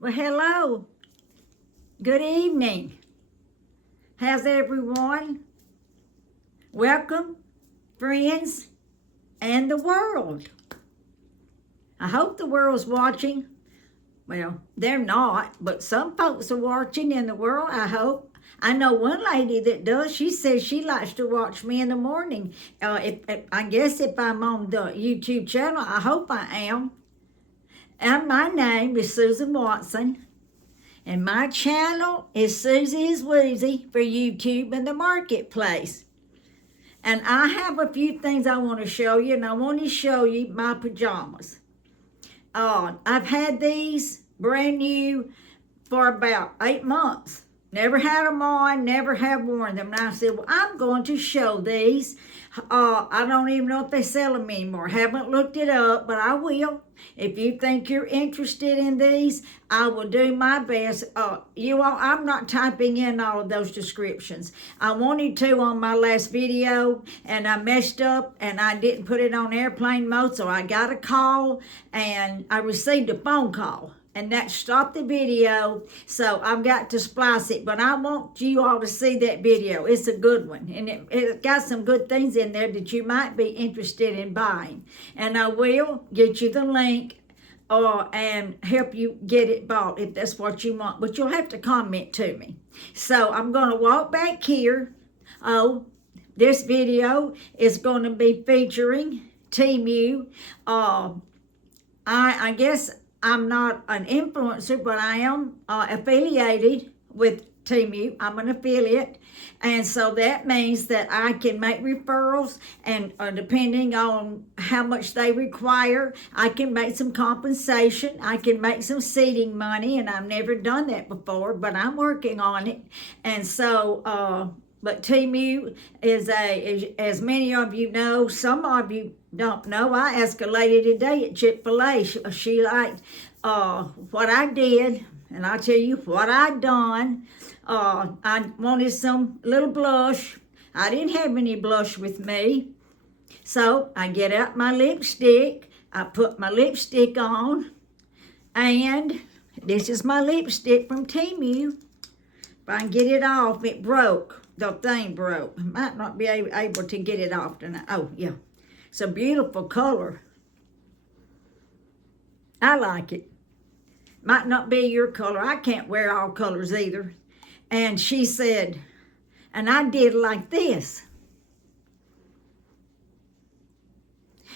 Well, hello. Good evening. How's everyone? Welcome, friends, and the world. I hope the world's watching. Well, they're not, but some folks are watching in the world, I hope. I know one lady that does. She says she likes to watch me in the morning. I guess if I'm on the YouTube channel, I hope I am. And my name is Susan Watson. And my channel is Susie is Woozy for YouTube and the marketplace. And I have a few things I want to show you, and I want to show you my pajamas. I've had these brand new for about 8 months. Never had them on, never have worn them. And I said, well, I'm going to show these. I don't even know if they sell them anymore. Haven't looked it up, but I will. If you think you're interested in these, I will do my best. I'm not typing in all of those descriptions. I wanted to on my last video, and I messed up, and I didn't put it on airplane mode, so I got a call, and I received a phone call. And that stopped the video, so I've got to splice it. But I want you all to see that video. It's a good one, and it got some good things in there that you might be interested in buying. And I will get you the link and help you get it bought if that's what you want. But you'll have to comment to me. So I'm going to walk back here. This video is going to be featuring Temu. I guess I'm not an influencer, but I am affiliated with Temu. I'm an affiliate, and so that means that I can make referrals, and depending on how much they require, I can make some compensation. I can make some seeding money, and I've never done that before, but I'm working on it. And so, but Temu is as many of you know, some of you don't know, I asked a lady today at Chick-fil-A. She liked what I did, and I'll tell you what I done. I wanted some little blush. I didn't have any blush with me. So I get out my lipstick. I put my lipstick on, and this is my lipstick from Temu. If I can get it off, it broke. The thing broke. I might not be able to get it off tonight. Oh, yeah. It's a beautiful color. I like it. Might not be your color. I can't wear all colors either. And she said, and I did like this,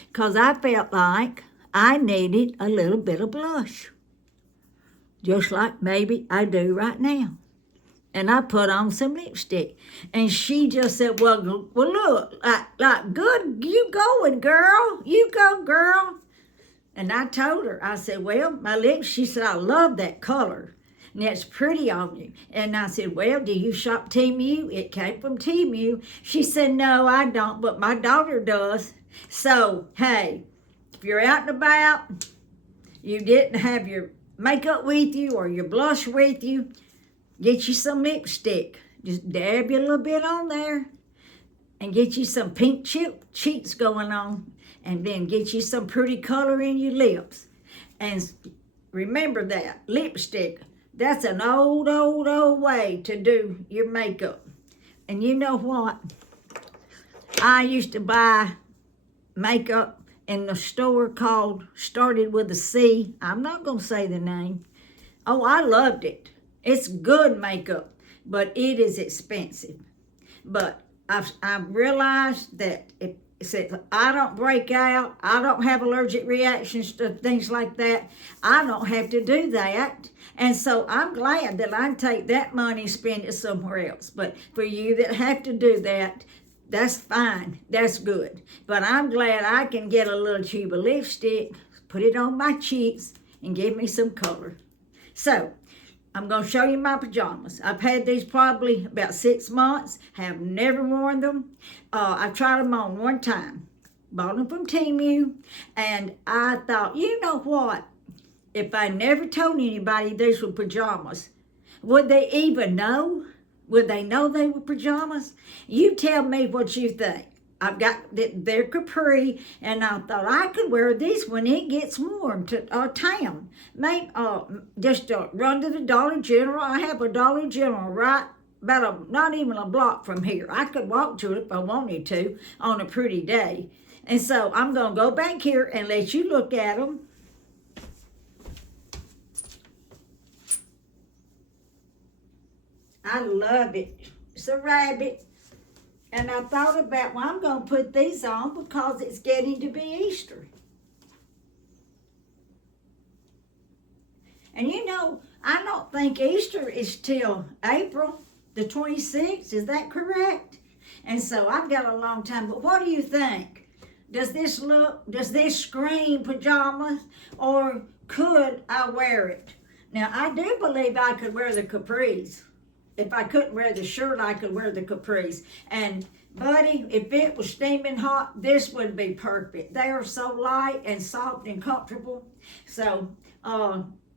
because I felt like I needed a little bit of blush, just like maybe I do right now. And I put on some lipstick. And she just said, well look, like good, you going, girl. You go, girl. And I told her, I said, well, my lips, she said, I love that color. And that's pretty on you. And I said, well, do you shop Temu? It came from Temu. She said, no, I don't, but my daughter does. So, hey, if you're out and about, you didn't have your makeup with you or your blush with you, get you some lipstick. Just dab you a little bit on there and get you some pink cheeks going on, and then get you some pretty color in your lips. And remember that lipstick, that's an old way to do your makeup. And you know what? I used to buy makeup in the store called, started with a C. I'm not going to say the name. Oh, I loved it. It's good makeup, but it is expensive. But I've realized that if I don't break out, I don't have allergic reactions to things like that, I don't have to do that. And so I'm glad that I can take that money and spend it somewhere else. But for you that have to do that, that's fine. That's good. But I'm glad I can get a little tube of lipstick, put it on my cheeks, and give me some color. So I'm going to show you my pajamas. I've had these probably about 6 months, have never worn them. I've tried them on one time. Bought them from Temu, and I thought, you know what? If I never told anybody these were pajamas, would they even know? Would they know they were pajamas? You tell me what you think. I've got their capri, and I thought I could wear these when it gets warm to town. Maybe just run to the Dollar General. I have a Dollar General right about not even a block from here. I could walk to it if I wanted to on a pretty day. And so I'm going to go back here and let you look at them. I love it. It's a rabbit. And I thought about, well, I'm going to put these on because it's getting to be Easter. And you know, I don't think Easter is till April the 26th. Is that correct? And so I've got a long time. But what do you think? Does this scream pajamas, or could I wear it? Now, I do believe I could wear the capris. If I couldn't wear the shirt, I could wear the capris. And, buddy, if it was steaming hot, this would be perfect. They are so light and soft and comfortable. So,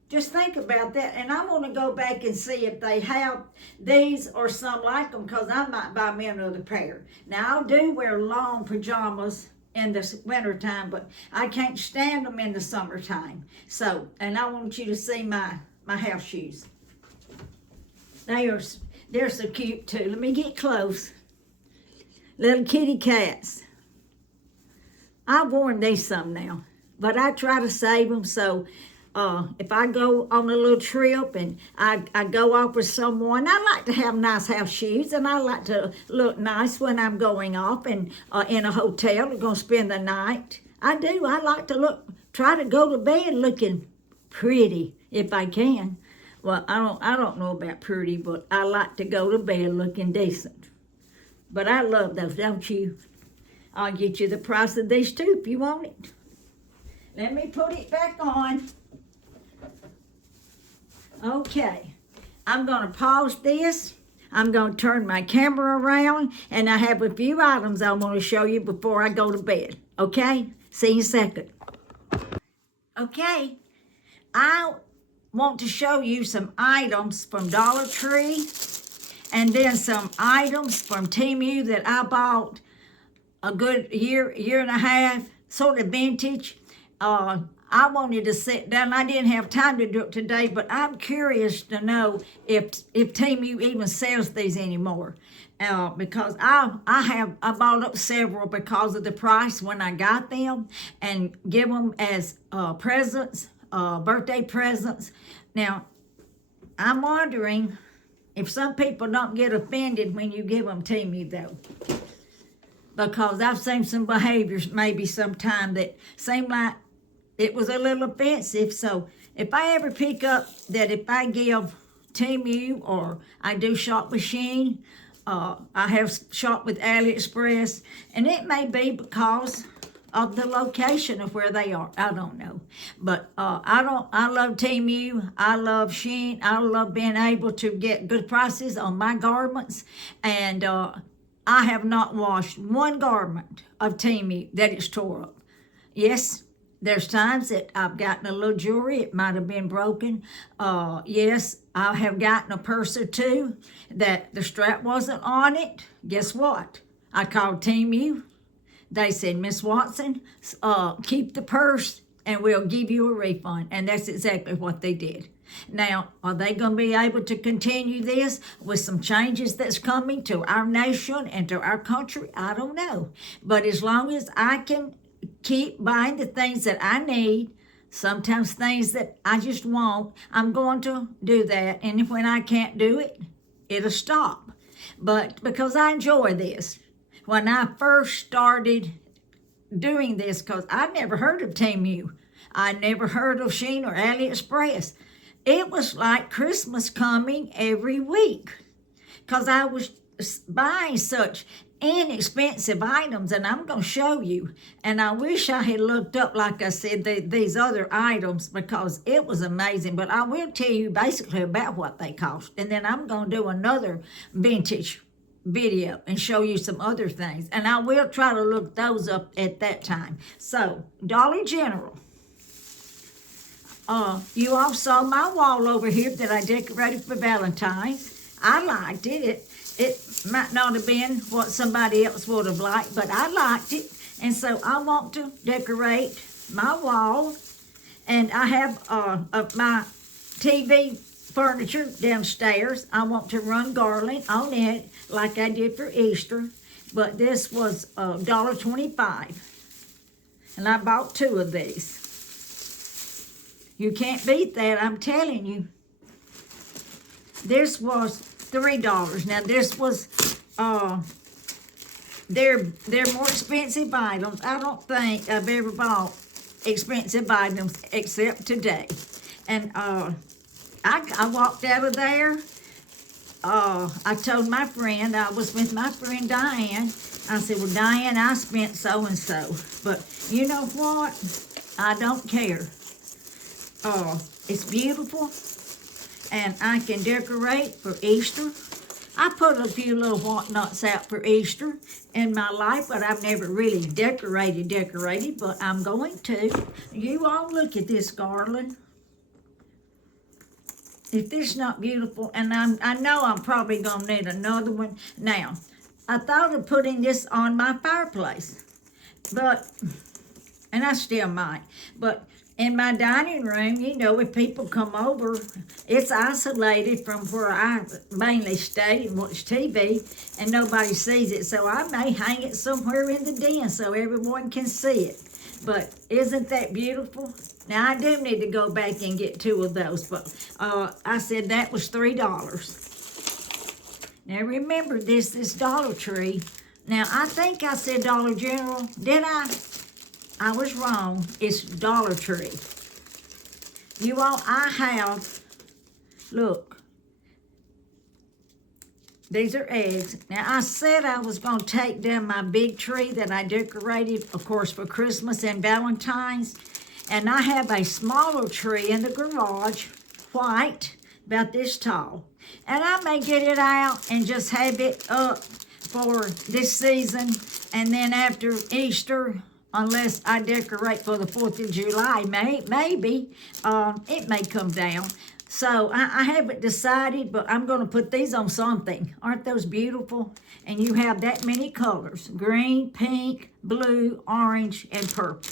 just think about that. And I want to go back and see if they have these or some like them, because I might buy me another pair. Now, I do wear long pajamas in the wintertime, but I can't stand them in the summertime. So, and I want you to see my house shoes. They're so cute too. Let me get close. Little kitty cats. I've worn these some now, but I try to save them. So if I go on a little trip and I go off with someone, I like to have nice house shoes, and I like to look nice when I'm going off and in a hotel and going to spend the night. I do. I like to try to go to bed looking pretty if I can. Well, I don't know about pretty, but I like to go to bed looking decent. But I love those, don't you? I'll get you the price of these too if you want it. Let me put it back on. Okay, I'm going to pause this. I'm going to turn my camera around, and I have a few items I want to show you before I go to bed. Okay? See you in a second. Okay, I want to show you some items from Dollar Tree, and then some items from Temu that I bought a good year and a half, sort of vintage. I wanted to sit down. I didn't have time to do it today, but I'm curious to know if Temu even sells these anymore. Because I bought up several because of the price when I got them, and give them as presents, birthday presents. Now, I'm wondering if some people don't get offended when you give them Temu though. Because I've seen some behaviors maybe sometime that seem like it was a little offensive. So if I ever pick up that if I give Temu, or I do shop with Shein, I have shopped with AliExpress, and it may be because of the location of where they are. I don't know. But I love Temu. I love Shein. I love being able to get good prices on my garments. And I have not washed one garment of Temu that is tore up. Yes, there's times that I've gotten a little jewelry. It might have been broken. Yes, I have gotten a purse or two that the strap wasn't on it. Guess what? I called Temu. They said, Miss Watson, keep the purse and we'll give you a refund. And that's exactly what they did. Now, are they going to be able to continue this with some changes that's coming to our nation and to our country? I don't know. But as long as I can keep buying the things that I need, sometimes things that I just want, I'm going to do that. And when I can't do it, it'll stop. But because I enjoy this. When I first started doing this, because I never heard of Temu, I never heard of Shein or AliExpress. It was like Christmas coming every week, because I was buying such inexpensive items, and I'm going to show you. And I wish I had looked up, like I said, these other items, because it was amazing. But I will tell you basically about what they cost, and then I'm going to do another vintage video and show you some other things, and I will try to look those up at that time. So Dollar General, you all saw my wall over here that I decorated for Valentine's. I liked it. it might not have been what somebody else would have liked, but I liked it. And so I want to decorate my wall. And I have my TV furniture downstairs. I want to run garland on it like I did for Easter. But this was $1.25. And I bought 2 of these. You can't beat that, I'm telling you. This was $3. Now this was, they're more expensive items. I don't think I've ever bought expensive items except today. And I walked out of there. I told my friend, I was with my friend Diane. I said, well, Diane, I spent so-and-so. But you know what? I don't care. It's beautiful. And I can decorate for Easter. I put a few little whatnots out for Easter in my life, but I've never really decorated, but I'm going to. You all look at this garland. If this is not beautiful, and I know I'm probably going to need another one. Now, I thought of putting this on my fireplace, and I still might, but in my dining room, you know, if people come over, it's isolated from where I mainly stay and watch TV, and nobody sees it. So I may hang it somewhere in the den so everyone can see it. But isn't that beautiful? Now, I do need to go back and get 2 of those, but I said that was $3. Now, remember, this is Dollar Tree. Now, I think I said Dollar General. Did I? I was wrong. It's Dollar Tree. You all, I have, look, these are eggs. Now, I said I was going to take down my big tree that I decorated, of course, for Christmas and Valentine's. And I have a smaller tree in the garage, white, about this tall. And I may get it out and just have it up for this season. And then after Easter, unless I decorate for the 4th of July, maybe, it may come down. So I haven't decided, but I'm going to put these on something. Aren't those beautiful? And you have that many colors: green, pink, blue, orange, and purple.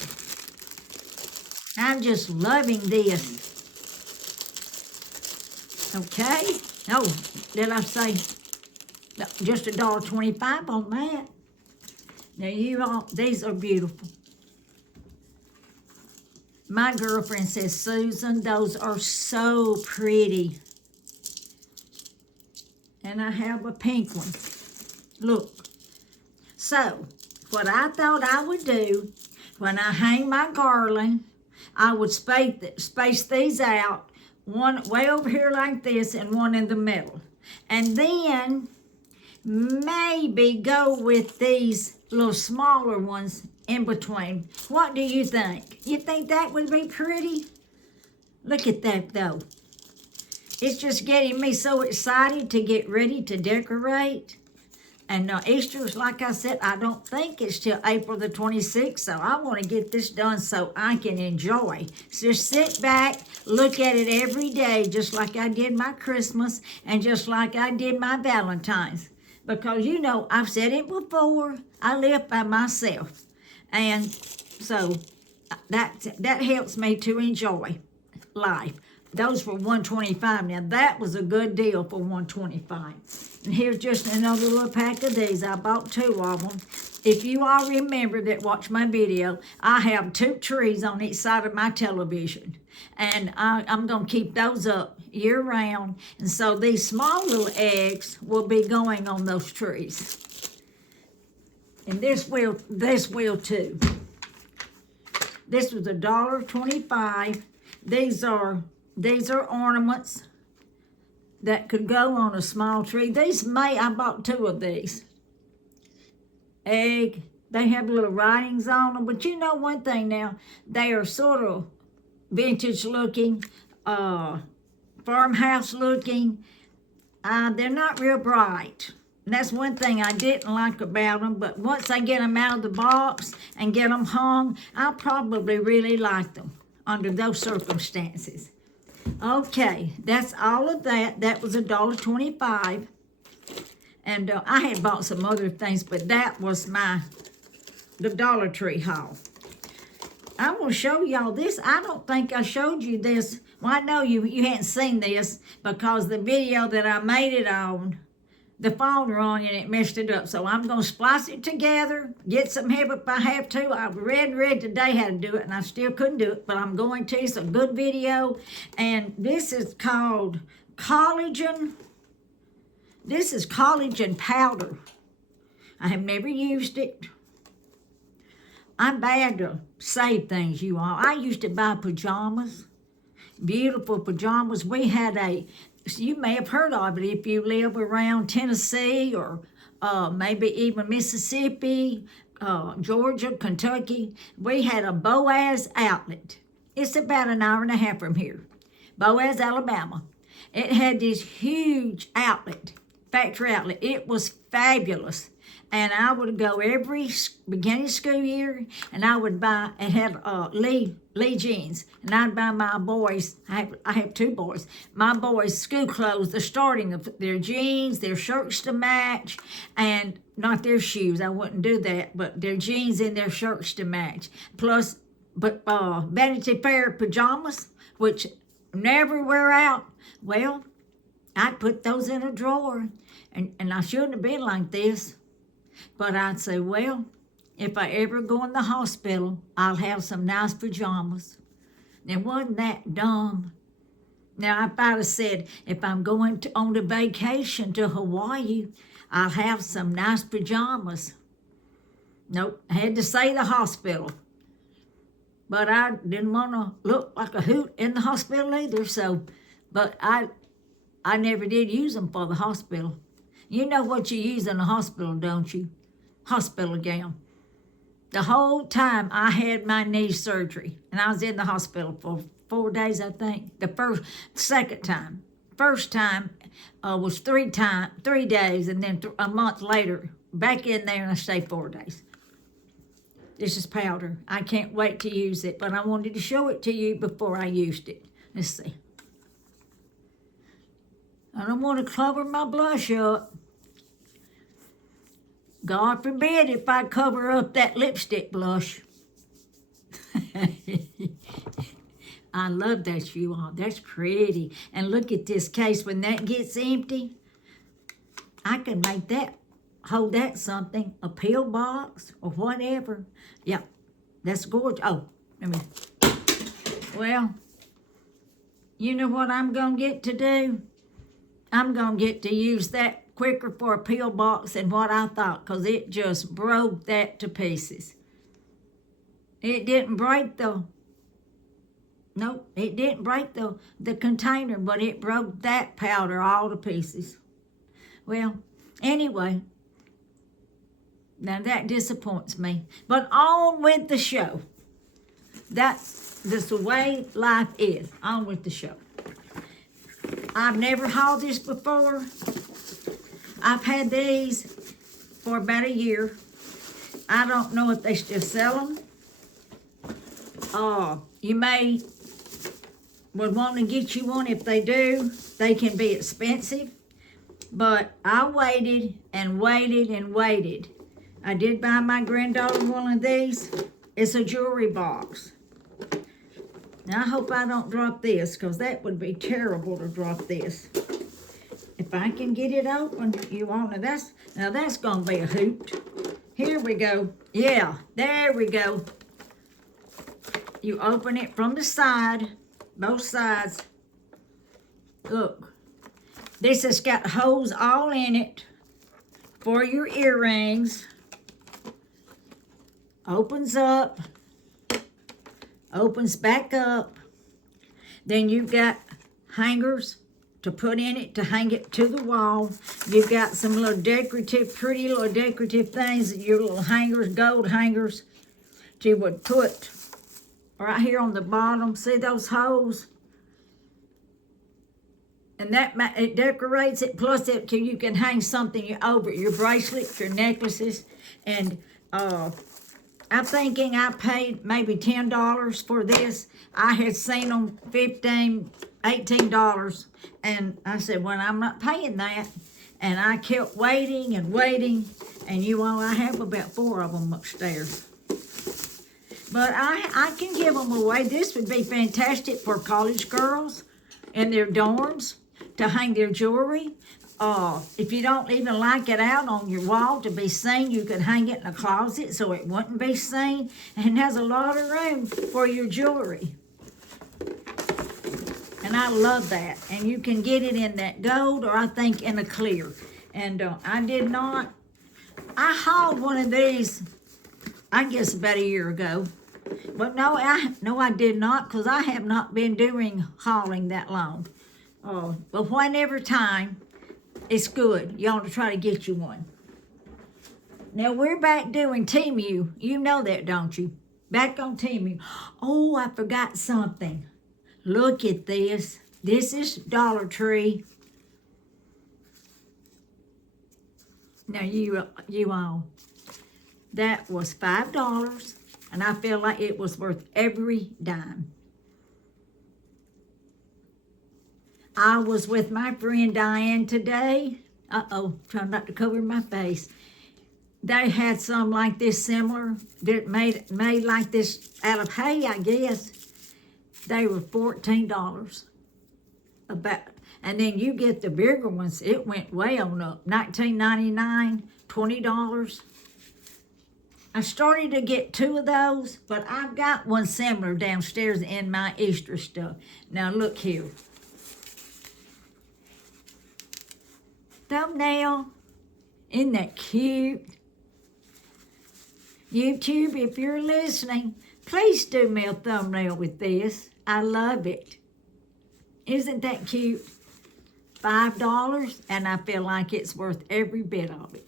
I'm just loving this. Okay. Oh, did I say just $1.25 on that? Now you all, these are beautiful. My girlfriend says, Susan, those are so pretty. And I have a pink one. Look. So, what I thought I would do, when I hang my garland, I would space these out, one way over here like this and one in the middle. And then maybe go with these little smaller ones in between. What do you think? You think that would be pretty? Look at that, though. It's just getting me so excited to get ready to decorate. And Easter's, like I said, I don't think it's till April the 26th, so I want to get this done so I can enjoy. So just sit back, look at it every day, just like I did my Christmas and just like I did my Valentine's. Because, you know, I've said it before, I live by myself. And so that helps me to enjoy life. Those were $1.25. Now, that was a good deal for $1.25. And here's just another little pack of these. I bought 2 of them. If you all remember that watch my video, I have 2 trees on each side of my television. And I'm going to keep those up year-round. And so these small little eggs will be going on those trees. And this will too. This was $1.25. These are ornaments that could go on a small tree. I bought 2 of these. Egg. They have little writings on them. But you know one thing now, they are sort of vintage looking, farmhouse looking. They're not real bright. And that's one thing I didn't like about them, but once I get them out of the box and get them hung, I'll probably really like them under those circumstances. Okay, that's all of that. That was $1.25. And I had bought some other things, but that was the Dollar Tree haul. I will show y'all this. I don't think I showed you this. Well, I know you hadn't seen this because the video that I made it on, the phone rang and it messed it up. So I'm going to splice it together, get some help if I have to. I read today how to do it, and I still couldn't do it, but I'm going to. It's a good video. And this is called collagen. This is collagen powder. I have never used it. I'm bad to save things, you all. I used to buy pajamas, beautiful pajamas. We had you may have heard of it if you live around Tennessee or maybe even Mississippi, Georgia, Kentucky. We had a Boaz outlet. It's about an hour and a half from here. Boaz, Alabama. It had this huge outlet, factory outlet. It was fabulous. And I would go every beginning of school year, and I would buy, it had Lee jeans, and I'd buy my boys, I have two boys, my boys' school clothes, the starting of their jeans, their shirts to match, and not their shoes, I wouldn't do that, but their jeans and their shirts to match. Plus, Vanity Fair pajamas, which never wear out. Well, I'd put those in a drawer, and I shouldn't have been like this. But I'd say, well, if I ever go in the hospital, I'll have some nice pajamas. Now, wasn't that dumb? Now, if I'd have said, if I'm going on a vacation to Hawaii, I'll have some nice pajamas. Nope, I had to say the hospital. But I didn't want to look like a hoot in the hospital either, but I never did use them for the hospital. You know what you use in the hospital, don't you? Hospital gown. The whole time I had my knee surgery, and I was in the hospital for 4 days, I think. Second time. First time was 3 days, and then a month later, back in there, and I stayed 4 days. This is powder. I can't wait to use it, but I wanted to show it to you before I used it. Let's see. I don't want to cover my blush up. God forbid if I cover up that lipstick blush. I love that, you all. That's pretty. And look at this case. When that gets empty, I can make that, hold that something, a pill box or whatever. Yeah, that's gorgeous. Oh, well, you know what I'm going to get to do? I'm going to get to use that quicker for a pill box than what I thought, because it just broke that to pieces. It didn't break nope, it didn't break the container, but it broke that powder all to pieces. Well, anyway, now that disappoints me. But on with the show. That's just the way life is. On with the show. I've never hauled this before. I've had these for about a year. I don't know if they still sell them. You would want to get you one. If they do, they can be expensive. But I waited and waited and waited. I did buy my granddaughter one of these. It's a jewelry box. Now, I hope I don't drop this, because that would be terrible to drop this. If I can get it open, you want to, that's going to be a hoot. Here we go. Yeah, there we go. You open it from the side, both sides. Look, this has got holes all in it for your earrings. Opens up, opens back up. Then you've got hangers to put in it, to hang it to the wall. You've got some little pretty little decorative things, your little hangers, gold hangers, that you would put right here on the bottom. See those holes? And it decorates it, plus you can hang something over your bracelets, your necklaces. And I'm thinking I paid maybe $10 for this. I had seen them $15, $18, and I said, well, I'm not paying that. And I kept waiting and waiting, and you all, I have about 4 of them upstairs. But I can give them away. This would be fantastic for college girls in their dorms to hang their jewelry. If you don't even like it out on your wall to be seen, you could hang it in a closet so it wouldn't be seen, and has a lot of room for your jewelry. And I love that. And you can get it in that gold, or I think in a clear. And I hauled one of these, I guess about a year ago. But no, I did not, because I have not been doing hauling that long. But whenever time, it's good. You ought to try to get you one. Now we're back doing Temu. You know that, don't you? Back on Temu. Oh, I forgot something. Look at this. This is Dollar Tree. Now you all, that was $5, and I feel like it was worth every dime. I was with my friend Diane today. Trying not to cover my face. They had some like this similar, that made like this out of hay, I guess. They were $14. And then you get the bigger ones. It went way on up. $19.99, $20. I started to get 2 of those, but I've got one similar downstairs in my Easter stuff. Now look here. Thumbnail. Isn't that cute? YouTube, if you're listening, please do me a thumbnail with this. I love it. Isn't that cute? $5, and I feel like it's worth every bit of it.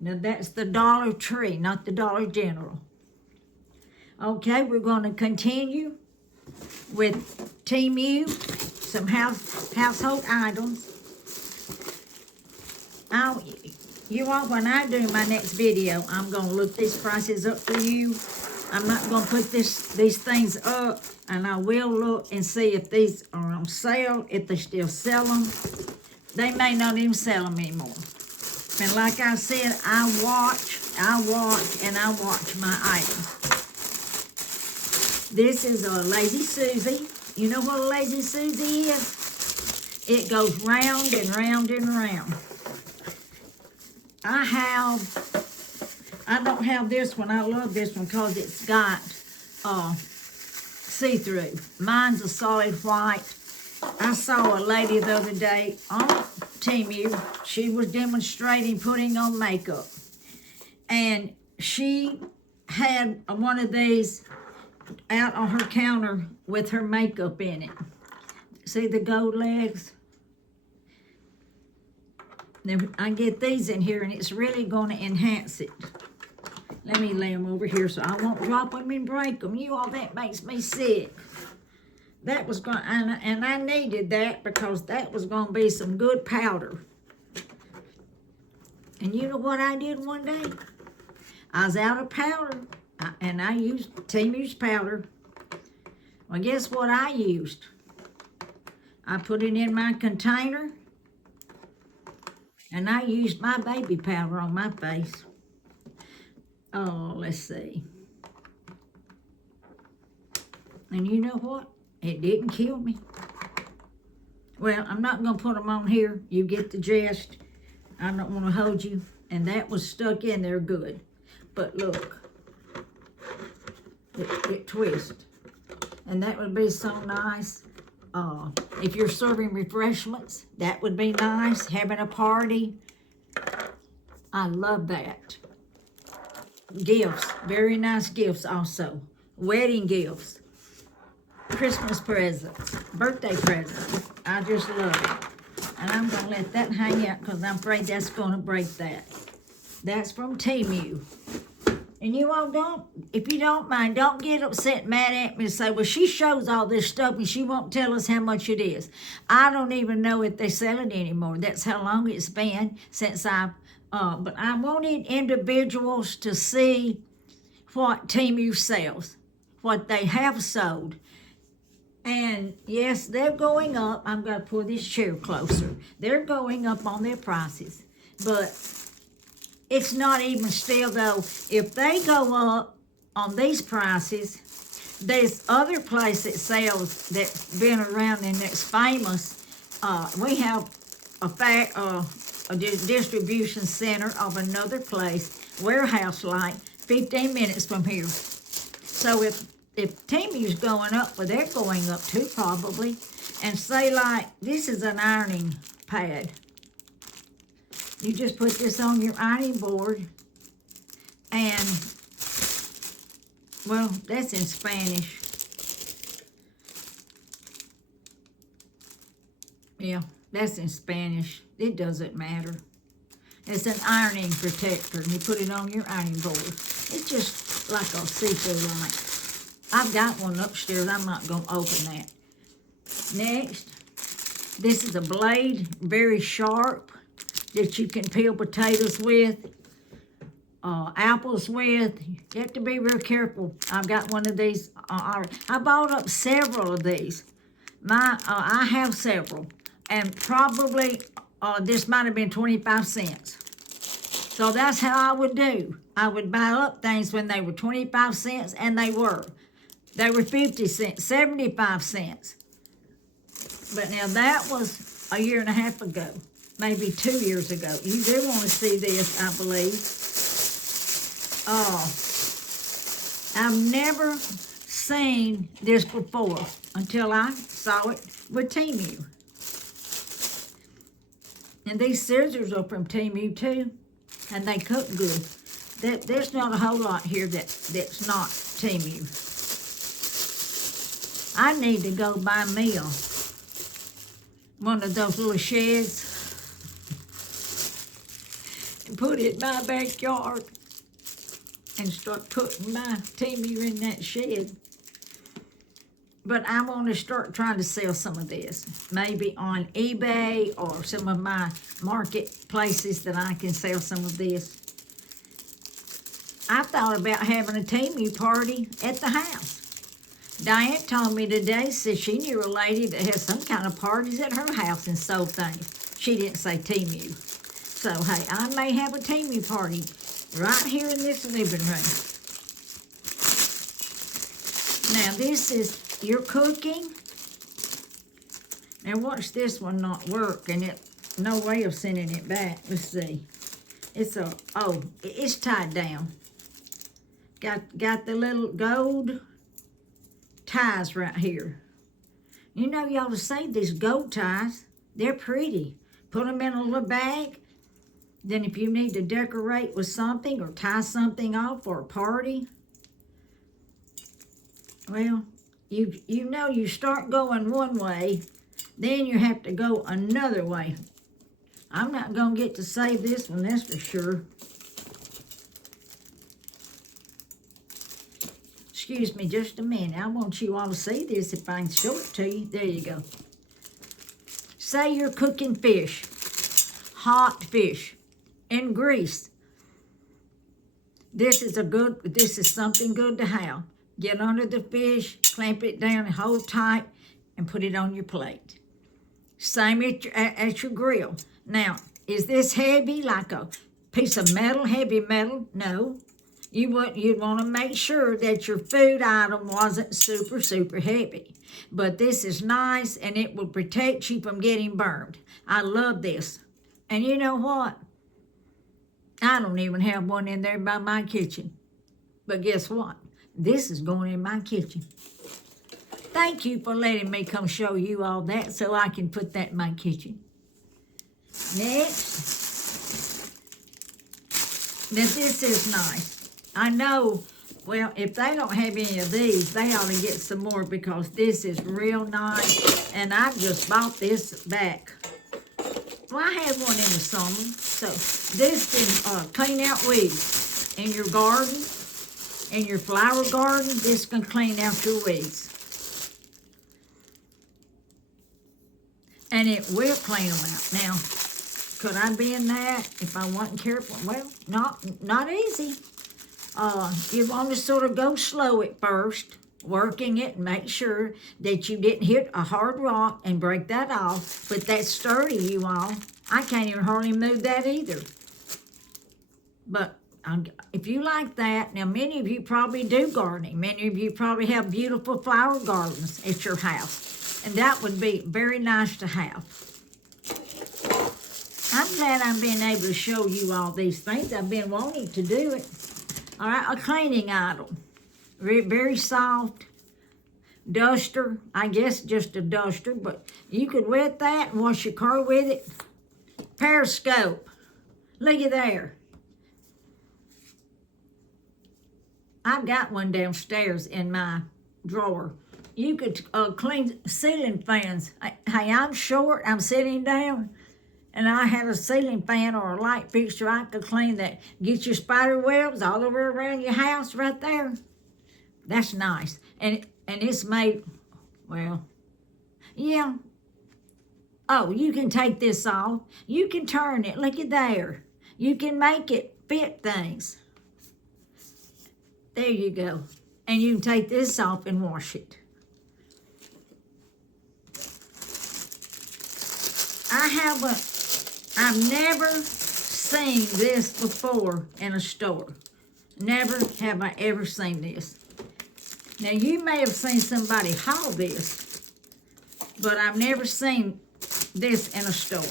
Now that's the Dollar Tree, not the Dollar General. Okay, we're going to continue with Temu, some household items. You all, when I do my next video, I'm going to look these prices up for you. I'm not going to put these things up, and I will look and see if these are on sale, if they still sell them. They may not even sell them anymore. And like I said, I watch my items. This is a Lazy Susie. You know what a Lazy Susie is? It goes round and round and round. I don't have this one. I love this one because it's got see-through. Mine's a solid white. I saw a lady the other day on Temu. She was demonstrating putting on makeup. And she had one of these out on her counter with her makeup in it. See the gold legs? Now, I get these in here, and it's really going to enhance it. Let me lay them over here so I won't drop them and break them. You all, that makes me sick. That was going, and I needed that because that was going to be some good powder. And you know what I did one day? I was out of powder, and I used Temu's powder. Well, guess what I used? I put it in my container, and I used my baby powder on my face. Oh, let's see. And you know what? It didn't kill me. Well, I'm not going to put them on here. You get the gist. I don't want to hold you. And that was stuck in there good. But look. It twists. And that would be so nice. If you're serving refreshments, that would be nice. Having a party. I love that. Gifts. Very nice gifts also. Wedding gifts. Christmas presents. Birthday presents. I just love it. And I'm going to let that hang out because I'm afraid that's going to break that. That's from Temu. And you all don't, if you don't mind, don't get upset and mad at me and say, well, she shows all this stuff and she won't tell us how much it is. I don't even know if they sell it anymore. That's how long it's been since but I wanted individuals to see what Temu sells, what they have sold. And yes, they're going up. I'm going to pull this chair closer. They're going up on their prices. But it's not even still, though. If they go up on these prices, there's other place that sells that's been around and that's famous. We have a distribution center of another place, warehouse like, 15 minutes from here. So if Temu's going up, well, they're going up too probably. And say like, this is an ironing pad. You just put this on your ironing board and, well, that's in Spanish. Yeah, that's in Spanish. It doesn't matter. It's an ironing protector, and you put it on your ironing board. It's just like a see-through light. I've got one upstairs. I'm not going to open that. Next, this is a blade, very sharp, that you can peel potatoes with, apples with. You have to be real careful. I've got one of these. I bought up several of these. I have several, and probably this might have been 25 cents. So that's how I would do. I would buy up things when they were 25 cents, and they were. They were 50 cents, 75 cents. But now that was a year and a half ago, maybe 2 years ago. You do want to see this, I believe. I've never seen this before until I saw it with Temu. And these scissors are from Temu too, and they cut good. There's not a whole lot here that's not Temu. I need to go buy me one of those little sheds and put it in my backyard and start putting my Temu in that shed. But I want to start trying to sell some of this, maybe on eBay or some of my marketplaces that I can sell some of this. I thought about having a Temu party at the house. Diane told me today, said she knew a lady that has some kind of parties at her house and sold things. She didn't say Temu. So, hey, I may have a Temu party right here in this living room. Now, this is your cooking. Now, watch this one not work, and no way of sending it back. Let's see. It's tied down. Got the little gold ties right here. You know, you ought to save these gold ties. They're pretty. Put them in a little bag. Then if you need to decorate with something or tie something off for a party, well, you know you start going one way, then you have to go another way. I'm not going to get to save this one, that's for sure. Excuse me just a minute. I want you all to see this if I can show it to you. There you go. Say you're cooking fish, hot fish, in grease. This is something good to have. Get under the fish, clamp it down and hold tight, and put it on your plate. Same at your grill. Now, is this heavy, like a piece of metal, heavy metal? No. You'd want to make sure that your food item wasn't super, super heavy. But this is nice, and it will protect you from getting burned. I love this. And you know what? I don't even have one in there by my kitchen. But guess what? This is going in my kitchen. Thank you for letting me come show you all that so I can put that in my kitchen. Next. Now this is nice. I know, well, if they don't have any of these, they ought to get some more because this is real nice. And I just bought this back. Well, I had one in the summer. So this can clean out weeds in your garden, in your flower garden. This can clean out your weeds. And it will clean them out. Now, could I be in that if I wasn't careful? Well, not easy. You want to sort of go slow at first working it and make sure that you didn't hit a hard rock and break that off. But that's sturdy, you all. I can't even hardly move that either. But if you like that, now many of you probably do gardening. Many of you probably have beautiful flower gardens at your house. And that would be very nice to have. I'm glad I'm being able to show you all these things. I've been wanting to do it. All right, a cleaning item. Very soft. Duster. I guess just a duster, but you could wet that and wash your car with it. Periscope. Look at there. I've got one downstairs in my drawer. You could clean ceiling fans. Hey, I'm short. I'm sitting down. And I had a ceiling fan or a light fixture I could clean that. Get your spider webs all over around your house right there. That's nice. And it's made, well, yeah. Oh, you can take this off. You can turn it. Look at there. You can make it fit things. There you go. And you can take this off and wash it. I've never seen this before in a store. Never have I ever seen this. Now, you may have seen somebody haul this, but I've never seen this in a store.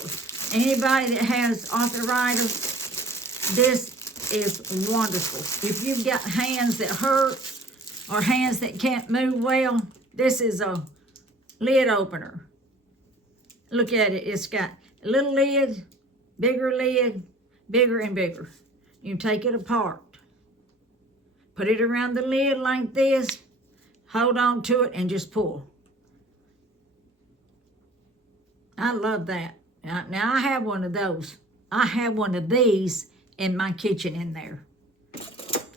Anybody that has arthritis, this is wonderful. If you've got hands that hurt or hands that can't move well, this is a lid opener. Look at it. It's got a little lid, bigger and bigger. You take it apart. Put it around the lid like this. Hold on to it and just pull. I love that. Now I have one of those. I have one of these in my kitchen in there.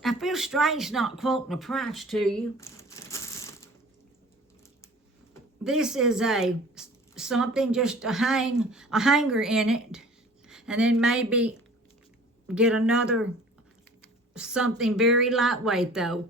I feel strange not quoting a price to you. This is something just to hang a hanger in it, and then maybe get another something very lightweight though.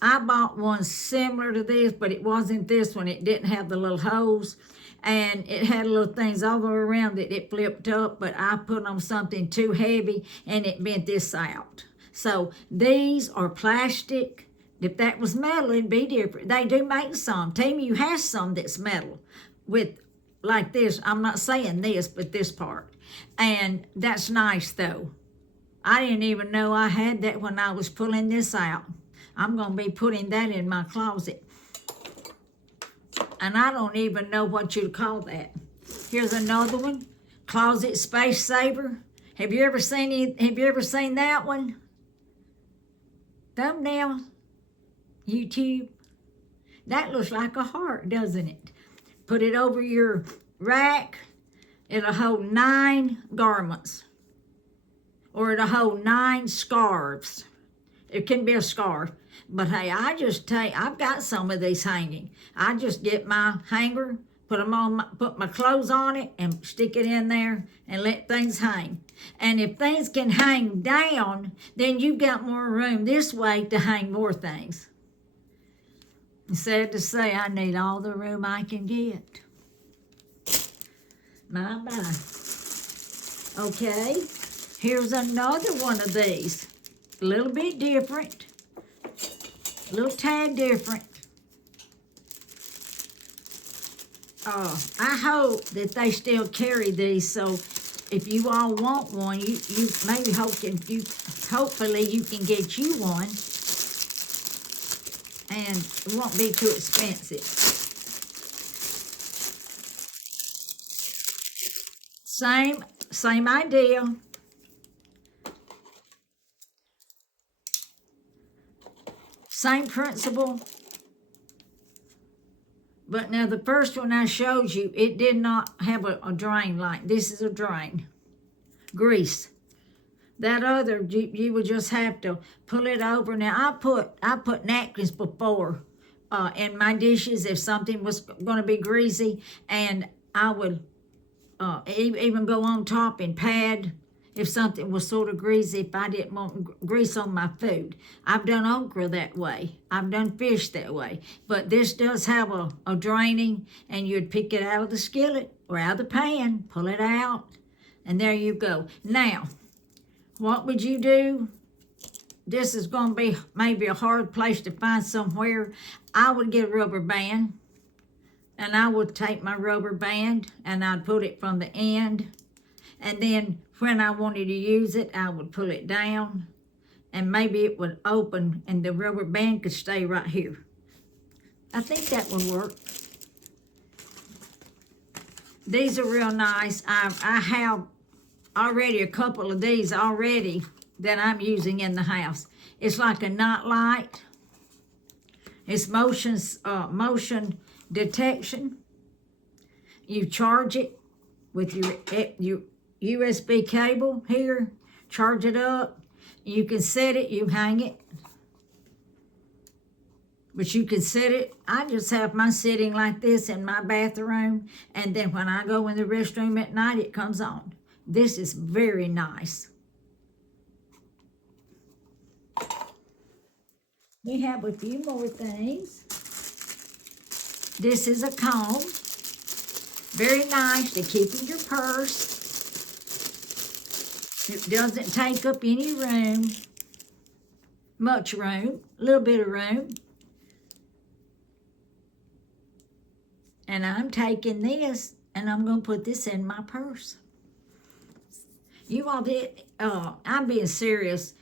I bought one similar to this, but it wasn't this one. It didn't have the little holes, and it had little things all around it. It flipped up, but I put on something too heavy, and it bent this out. So these are plastic. If that was metal, it'd be different. They do make some. Temu has some that's metal with like this. I'm not saying this, but this part. And that's nice, though. I didn't even know I had that when I was pulling this out. I'm going to be putting that in my closet. And I don't even know what you'd call that. Here's another one. Closet space saver. Have you ever seen that one? Thumbnail. YouTube. That looks like a heart, doesn't it? Put it over your rack. It'll hold 9 garments. Or it'll hold 9 scarves. It can be a scarf. But hey, I've got some of these hanging. I just get my hanger, put my clothes on it, and stick it in there and let things hang. And if things can hang down, then you've got more room this way to hang more things. Sad to say, I need all the room I can get. My. Okay, here's another one of these. A little bit different. A little tad different. I hope that they still carry these, so if you all want one, you maybe hopefully you can get you one. And it won't be too expensive. Same idea. Same principle. But now the first one I showed you, it did not have a drain like this is a drain. Grease. That other, you would just have to pull it over. Now, I put napkins before in my dishes if something was going to be greasy, and I would even go on top and pad if something was sort of greasy, if I didn't want grease on my food. I've done okra that way. I've done fish that way. But this does have a draining, and you'd pick it out of the skillet or out of the pan, pull it out, and there you go. Now, what would you do? This is going to be maybe a hard place to find somewhere. I would get a rubber band, and I would take my rubber band and I'd put it from the end, and then when I wanted to use it, I would pull it down, and maybe it would open and the rubber band could stay right here. I think that would work. These are real nice. I have already a couple of these already that I'm using in the house. It's like a night light. It's motion detection. You charge it with your USB cable here. Charge it up. You can set it. You hang it. But you can set it. I just have mine sitting like this in my bathroom, and then when I go in the restroom at night, it comes on. This is very nice. We have a few more things. This is a comb. Very nice to keep in your purse. It doesn't take up any room. Much room. A little bit of room. And I'm taking this, and I'm going to put this in my purse. You all did, I'm being serious.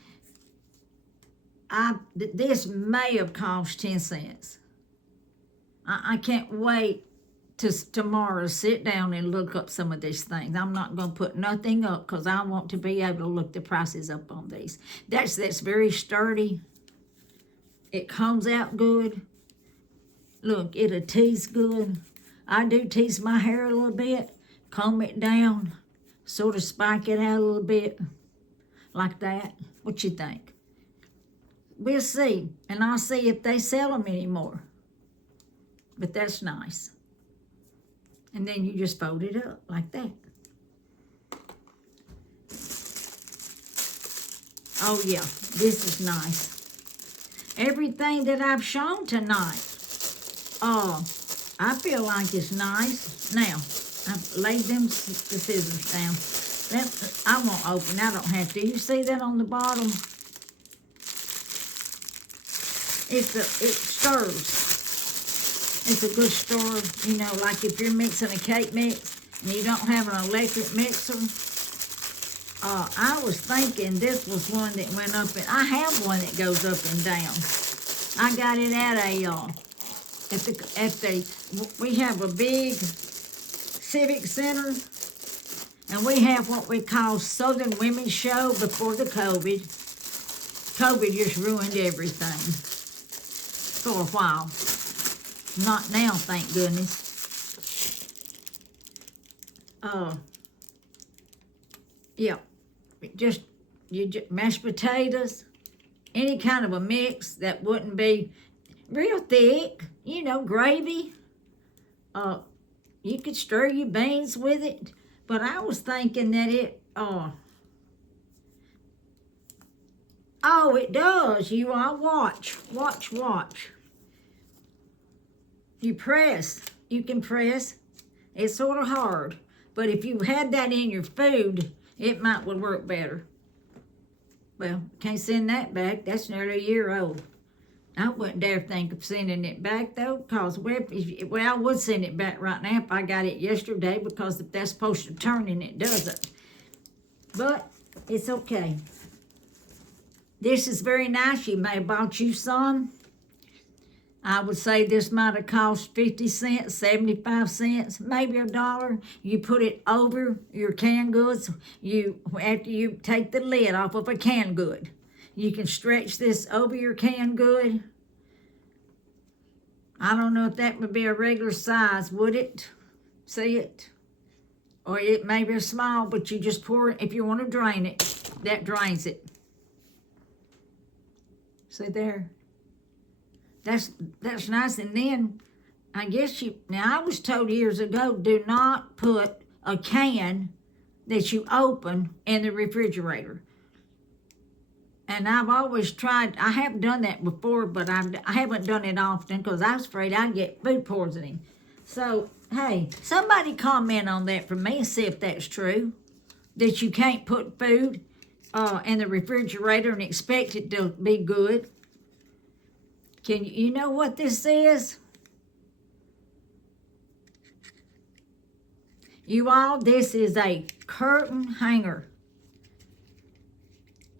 This may have cost 10 cents. I can't wait to tomorrow sit down and look up some of these things. I'm not going to put nothing up because I want to be able to look the prices up on these. That's very sturdy. It comes out good. Look, it'll tease good. I do tease my hair a little bit, comb it down, sort of spike it out a little bit, like that. What you think? We'll see, and I'll see if they sell them anymore. But that's nice. And then you just fold it up like that. Oh yeah, this is nice. Everything that I've shown tonight, I feel like it's nice. Now, I've laid the scissors down. I won't open. I don't have to. You see that on the bottom? It stirs. It's a good stir, you know, like if you're mixing a cake mix and you don't have an electric mixer. I was thinking this was one that went up, and I have one that goes up and down. I got it we have a big civic center, and we have what we call Southern Women's Show before the COVID. COVID just ruined everything for a while. Not now, thank goodness. Yeah, just mashed potatoes, any kind of a mix that wouldn't be real thick, you know, gravy. You could stir your beans with it, but I was thinking that it, it does. You all watch. You can press. It's sort of hard, but if you had that in your food, it would work better. Well, can't send that back. That's nearly a year old. I wouldn't dare think of sending it back, though, because, I would send it back right now if I got it yesterday, because if that's supposed to turn and it doesn't. But it's okay. This is very nice. You may have bought you some. I would say this might have cost 50 cents, 75 cents, maybe $1. You put it over your canned goods. After you take the lid off of a canned good, you can stretch this over your canned good. I don't know if that would be a regular size, would it? See it? Or it may be small, but you just pour it. If you want to drain it, that drains it. See there? That's nice. And then I guess now I was told years ago, do not put a can that you open in the refrigerator. And I've always tried, I haven't done that before, but I haven't done it often because I was afraid I'd get food poisoning. So, hey, somebody comment on that for me and see if that's true. That you can't put food in the refrigerator and expect it to be good. You know what this is? You all, this is a curtain hanger.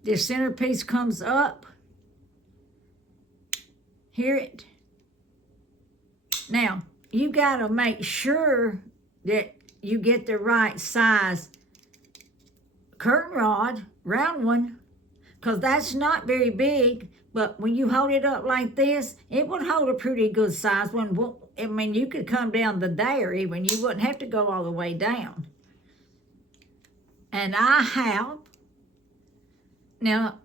This centerpiece comes up. Hear it? Now, you got to make sure that you get the right size curtain rod, round one, because that's not very big, but when you hold it up like this, it would hold a pretty good size one. I mean, you could come down the there even. You wouldn't have to go all the way down. And I have, now,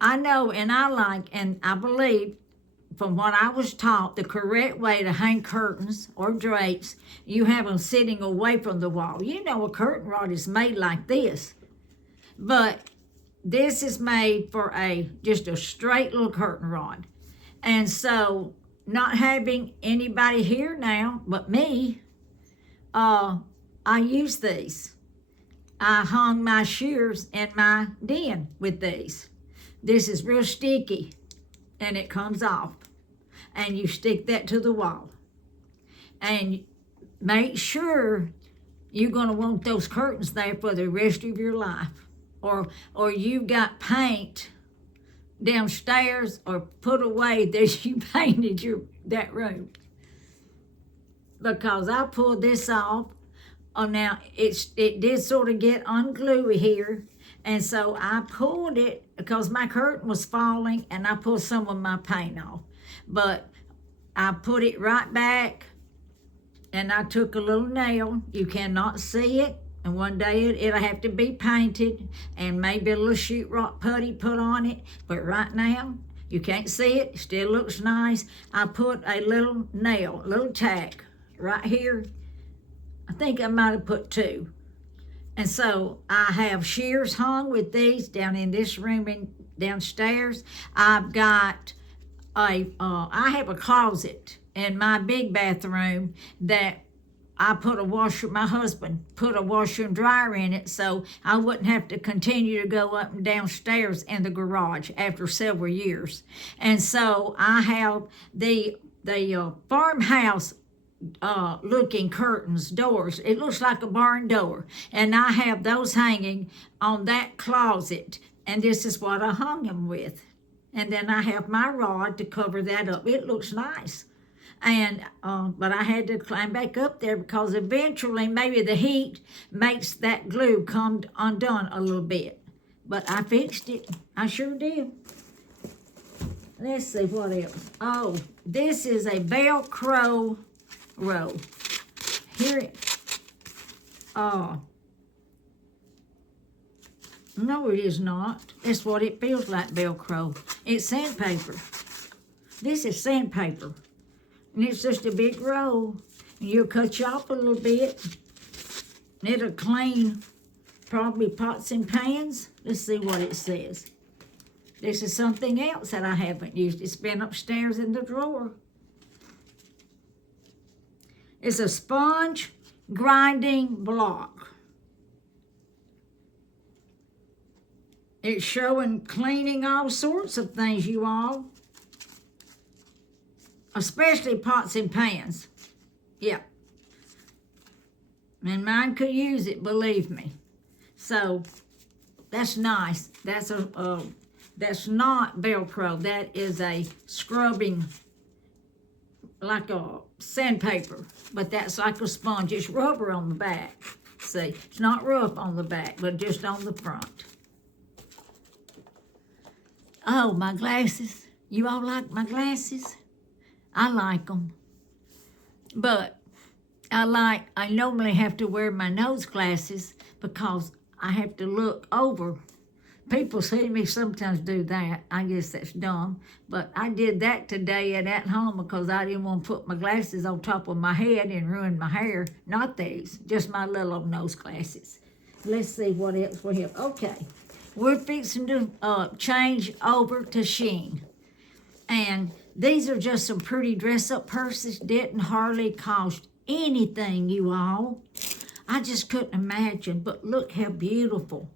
I know and I like and I believe from what I was taught, the correct way to hang curtains or drapes, you have them sitting away from the wall. You know, a curtain rod is made like this, but this is made for just a straight little curtain rod. And so, not having anybody here now but me, I use these. I hung my shears in my den with these. This is real sticky and it comes off. And you stick that to the wall. And make sure you're going to want those curtains there for the rest of your life. Or you got paint downstairs or put away that you painted that room. Because I pulled this off. Oh, now it did sort of get ungluey here. And so I pulled it because my curtain was falling and I pulled some of my paint off. But I put it right back and I took a little nail. You cannot see it. And one day it'll have to be painted and maybe a little sheet rock putty put on it. But right now, you can't see it. It still looks nice. I put a little nail, a little tack right here. I think I might have put 2. And so I have shears hung with these down in this room and downstairs. I've got I have a closet in my big bathroom that I put my husband put a washer and dryer in it so I wouldn't have to continue to go up and downstairs in the garage after several years. And so I have the farmhouse looking curtains, doors. It looks like a barn door. And I have those hanging on that closet. And this is what I hung them with. And then I have my rod to cover that up. It looks nice. And but I had to climb back up there because eventually maybe the heat makes that glue come undone a little bit. But I fixed it. I sure did. Let's see what else. Oh, this is a Velcro row. Here it. No, it is not. That's what it feels like, Velcro. It's sandpaper. This is sandpaper. And it's just a big roll. And you'll cut you off a little bit. And it'll clean probably pots and pans. Let's see what it says. This is something else that I haven't used. It's been upstairs in the drawer. It's a sponge grinding block. It's showing cleaning all sorts of things, you all. Especially pots and pans. Yeah. And mine could use it, believe me. So, that's nice. That's not Velcro. That is a scrubbing, like a sandpaper. But that's like a sponge. It's rubber on the back. See, it's not rough on the back, but just on the front. Oh, my glasses. You all like my glasses? I like them. But I normally have to wear my nose glasses because I have to look over. People see me sometimes do that. I guess that's dumb. But I did that today at home because I didn't want to put my glasses on top of my head and ruin my hair. Not these, just my little nose glasses. let's see what else we have. Okay, we're fixing to change over to Sheen. And these are just some pretty dress-up purses. Didn't hardly cost anything, you all. I just couldn't imagine, but look how beautiful.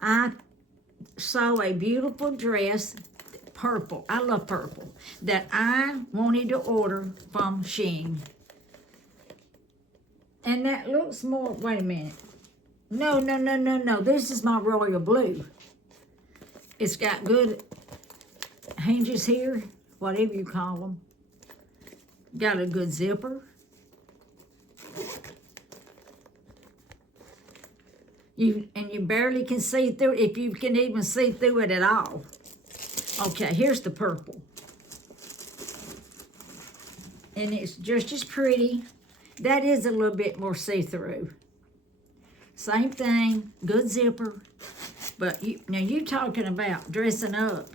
I saw a beautiful dress, purple, I love purple, that I wanted to order from Shein. And that looks more, wait a minute. No, this is my royal blue. It's got good hinges here, whatever you call them. Got a good zipper. You barely can see through it, if you can even see through it at all. Okay, here's the purple. And it's just as pretty. That is a little bit more see-through. Same thing, good zipper. But now you're talking about dressing up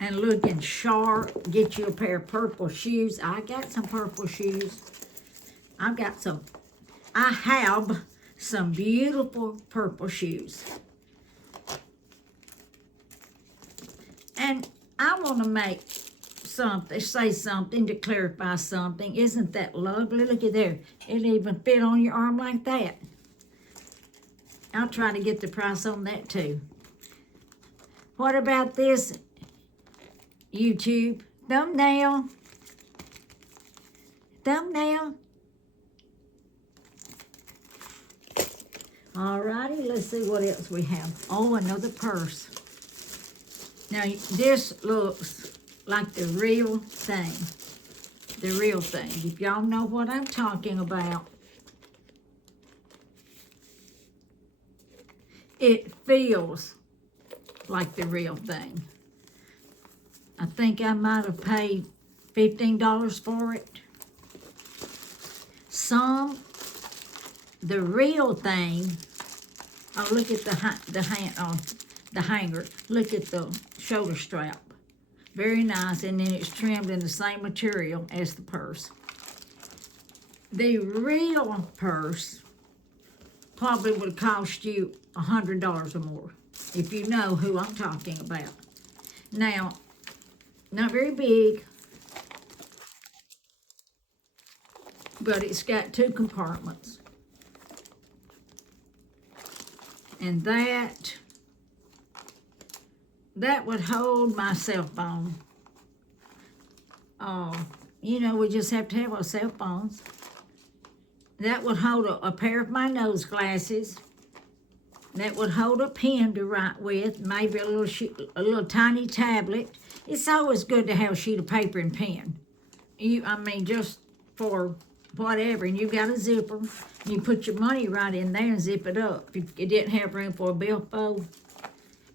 and looking sharp. Get you a pair of purple shoes. I got some purple shoes. I have some beautiful purple shoes. And I want to make say something to clarify something. Isn't that lovely? Look at there. It even fit on your arm like that. I'll try to get the price on that too. What about this, YouTube? Thumbnail. Alrighty, let's see what else we have. Oh, another purse. Now, this looks like the real thing. The real thing. If y'all know what I'm talking about. It feels like the real thing. I think I might have paid $15 for it. The real thing. Oh, look at the hanger. Look at the shoulder strap. Very nice, and then it's trimmed in the same material as the purse. The real purse probably would cost you $100 or more, if you know who I'm talking about. Now, not very big, but it's got 2 compartments. And that would hold my cell phone. You know, we just have to have our cell phones. That would hold a pair of my nose glasses. That would hold a pen to write with, maybe a little tiny tablet. It's always good to have a sheet of paper and pen. Just for whatever. And you got a zipper. You put your money right in there and zip it up. If you didn't have room for a billfold.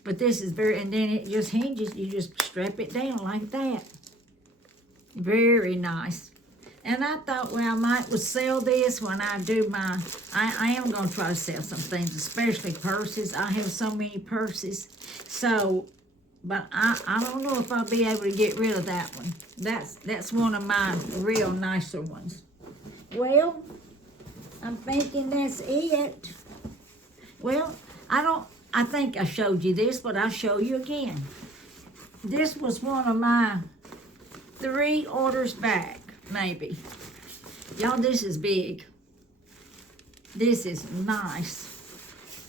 But this is and then it just hinges. You just strap it down like that. Very nice. And I thought, well, I might sell this when I do I am going to try to sell some things, especially purses. I have so many purses. So, but I don't know if I'll be able to get rid of that one. That's one of my real nicer ones. Well, I'm thinking that's it. Well, I think I showed you this, but I'll show you again. This was one of my 3 orders back, maybe. Y'all, this is big. This is nice.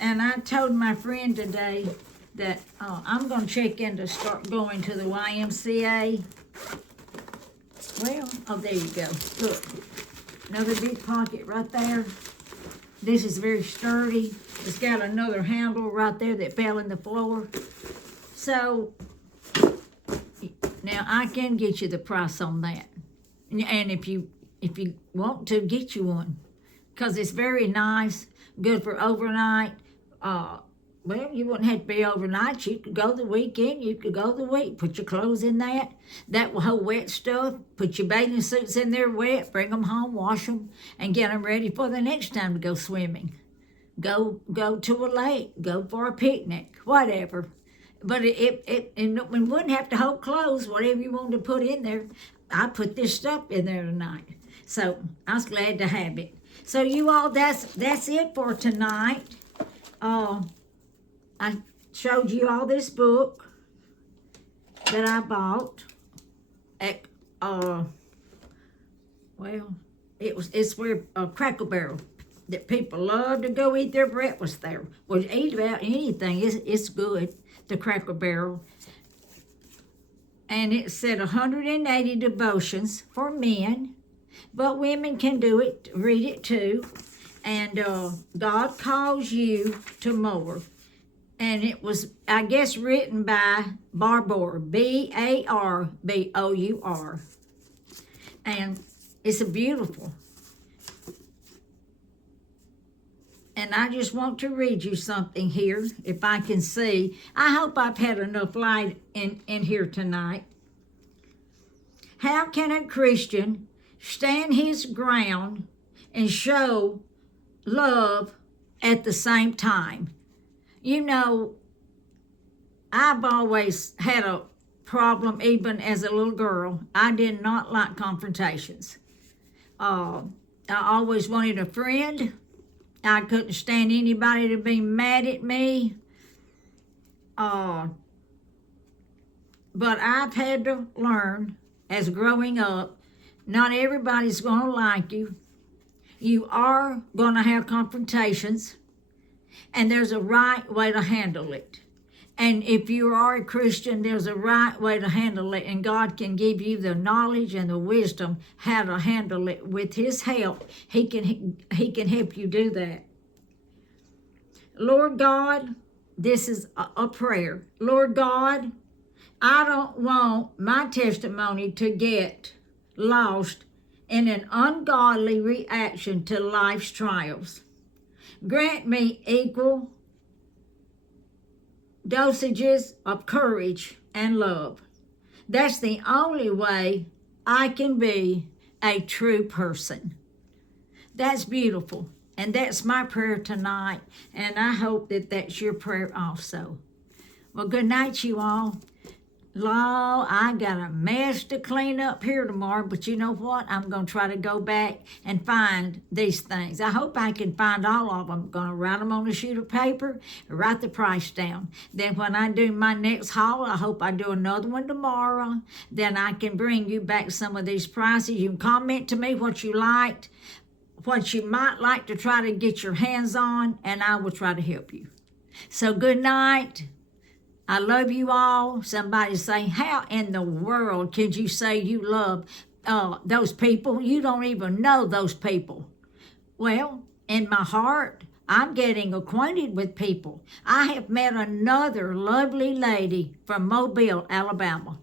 And I told my friend today that I'm going to check in to start going to the YMCA. Well, oh, there you go. Look, another big pocket right there. This is very sturdy. It's got another handle right there that fell in the floor. So, now I can get you the price on that. And if you want to, get you one. Because it's very nice, good for overnight. Well, you wouldn't have to be overnight. You could go the weekend. You could go the week. Put your clothes in that. That will hold wet stuff. Put your bathing suits in there wet. Bring them home, wash them, and get them ready for the next time to go swimming. Go to a lake. Go for a picnic. Whatever. But it wouldn't have to hold clothes. Whatever you wanted to put in there. I put this stuff in there tonight. So I was glad to have it. So you all, that's it for tonight. I showed you all this book that I bought at well, it's where Cracker Barrel, that people love to go eat their breakfast there. Well, eat about anything. It's good, the Cracker Barrel. And it said 180 devotions for men, but women can do it, read it too. And God calls you to more. And it was, I guess, written by Barbour, Barbour. And it's a beautiful. And I just want to read you something here, if I can see. I hope I've had enough light in here tonight. How can a Christian stand his ground and show love at the same time? You know, I've always had a problem, even as a little girl. I did not like confrontations. I always wanted a friend. I couldn't stand anybody to be mad at me. But I've had to learn, as growing up, not everybody's going to like you. You are going to have confrontations, and there's a right way to handle it. And if you are a Christian, there's a right way to handle it, and God can give you the knowledge and the wisdom how to handle it. With His help, He can help you do that. Lord God, this is a prayer. Lord God, I don't want my testimony to get lost in an ungodly reaction to life's trials. Grant me equal dosages of courage and love. That's the only way I can be a true person. That's beautiful. And that's my prayer tonight. And I hope that that's your prayer also. Well, good night, you all. Law, I got a mess to clean up here tomorrow, but you know what? I'm going to try to go back and find these things. I hope I can find all of them. I'm going to write them on a sheet of paper, write the price down. Then when I do my next haul, I hope I do another one tomorrow. Then I can bring you back some of these prices. You can comment to me what you liked, what you might like to try to get your hands on, and I will try to help you. So good night. I love you all. Somebody say, how in the world could you say you love those people? You don't even know those people. Well, in my heart, I'm getting acquainted with people. I have met another lovely lady from Mobile, Alabama.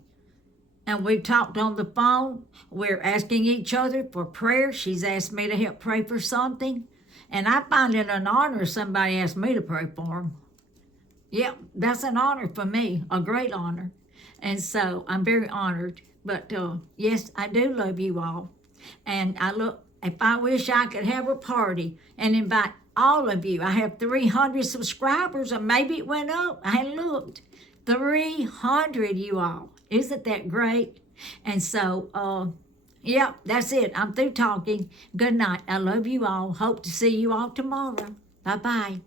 And we talked on the phone. We're asking each other for prayer. She's asked me to help pray for something. And I find it an honor if somebody asks me to pray for them. Yeah, that's an honor for me, a great honor. And so I'm very honored. But yes, I do love you all. And if I wish I could have a party and invite all of you. I have 300 subscribers, or maybe it went up. I hadn't looked. 300, you all. Isn't that great? And so, yeah, that's it. I'm through talking. Good night. I love you all. Hope to see you all tomorrow. Bye-bye.